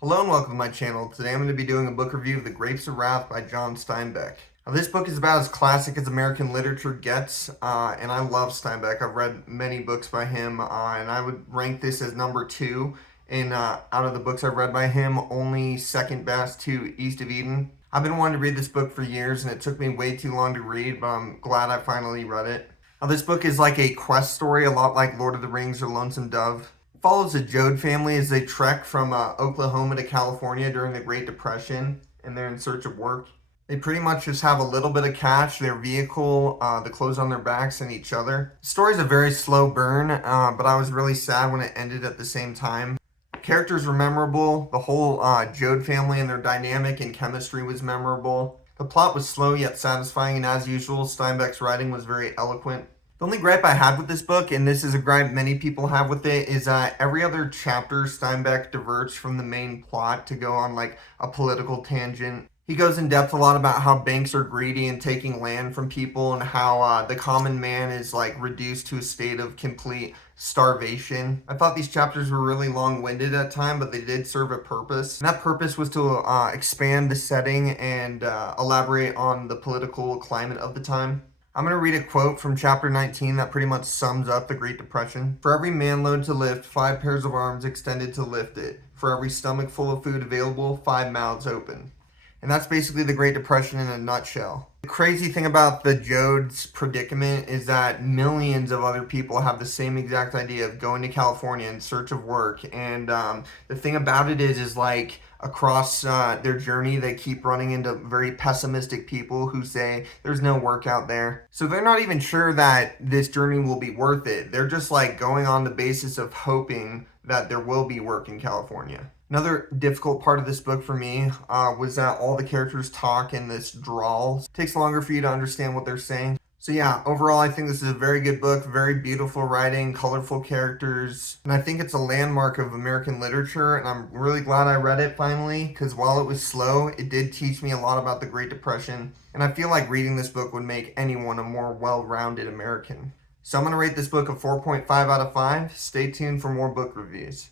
Hello and welcome to my channel. Today I'm going to be doing a book review of The Grapes of Wrath by John Steinbeck. Now, this book is about as classic as American literature gets, and I love Steinbeck. I've read many books by him, and I would rank this as number 2 in out of the books I've read by him, only second best to East of Eden. I've been wanting to read this book for years, and it took me way too long to read, but I'm glad I finally read it. Now, this book is like a quest story, a lot like Lord of the Rings or Lonesome Dove. Follows the Joad family as they trek from Oklahoma to California during the Great Depression, and they're in search of work. They pretty much just have a little bit of cash, their vehicle, the clothes on their backs, and each other. The story's a very slow burn, but I was really sad when it ended at the same time. Characters were memorable. The whole Joad family and their dynamic and chemistry was memorable. The plot was slow yet satisfying, and as usual, Steinbeck's writing was very eloquent. The only gripe I had with this book, and this is a gripe many people have with it, is that every other chapter Steinbeck diverts from the main plot to go on like a political tangent. He goes in depth a lot about how banks are greedy and taking land from people, and how the common man is like reduced to a state of complete starvation. I thought these chapters were really long-winded at times, but they did serve a purpose. And that purpose was to expand the setting and elaborate on the political climate of the time. I'm going to read a quote from chapter 19 that pretty much sums up the Great Depression. For every manload to lift, 5 pairs of arms extended to lift it. For every stomach full of food available, 5 mouths open. And that's basically the Great Depression in a nutshell. The crazy thing about the Joad's predicament is that millions of other people have the same exact idea of going to California in search of work. And the thing about it is like across their journey, they keep running into very pessimistic people who say there's no work out there. So they're not even sure that this journey will be worth it. They're just like going on the basis of hoping that there will be work in California. Another difficult part of this book for me was that all the characters talk in this drawl. It takes longer for you to understand what they're saying. So yeah, overall I think this is a very good book, very beautiful writing, colorful characters, and I think it's a landmark of American literature, and I'm really glad I read it finally, because while it was slow, it did teach me a lot about the Great Depression, and I feel like reading this book would make anyone a more well-rounded American. So I'm going to rate this book a 4.5 out of 5. Stay tuned for more book reviews.